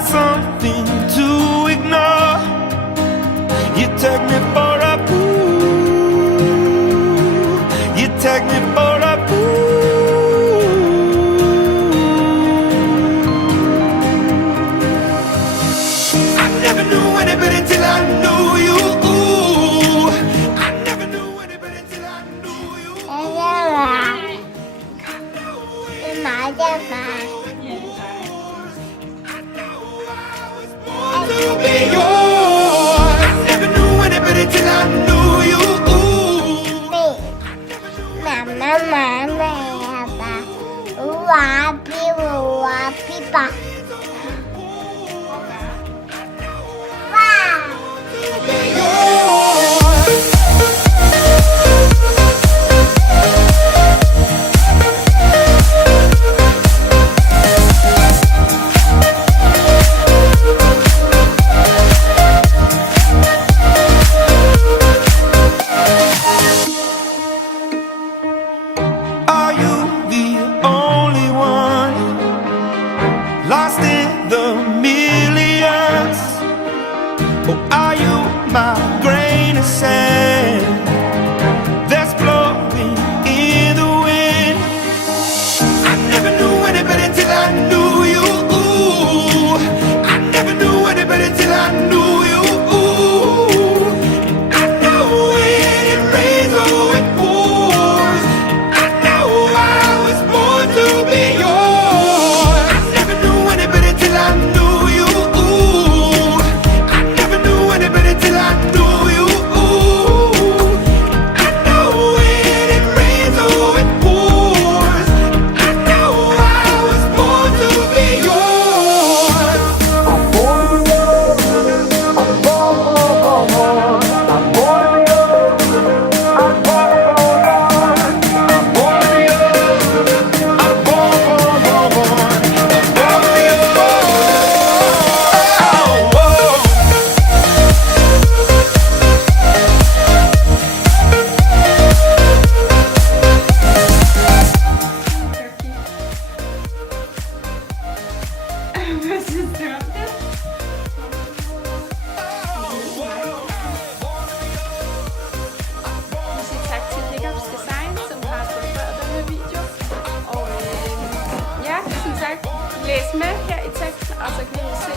not something to ignore. You take me for a fool. You take me for a fool. I never knew anybody till I knew you. I never knew anybody till I knew you. To be yours. I never knew anybody till I knew you. Are you the only one lost in the millions? Or are you my grain of sand that's blowing in the wind? I never knew anybody till I knew you. I never knew anybody till I knew you. I know when it rains or it pours, I know I was born to be yours. I never knew anybody till I knew you. I never knew anybody till I knew you. I know when it rains or it pours, I know I was born to be yours. I'm born to be yours. I'm born to be yours. I'm born to be yours. I'm born to be yours. I'm born to be Hvad synes du om det? Vi siger tak til Jacobs Design, som har produceret den her video. Og ja, tusind tak. Læs med her i teksten, og så kan I se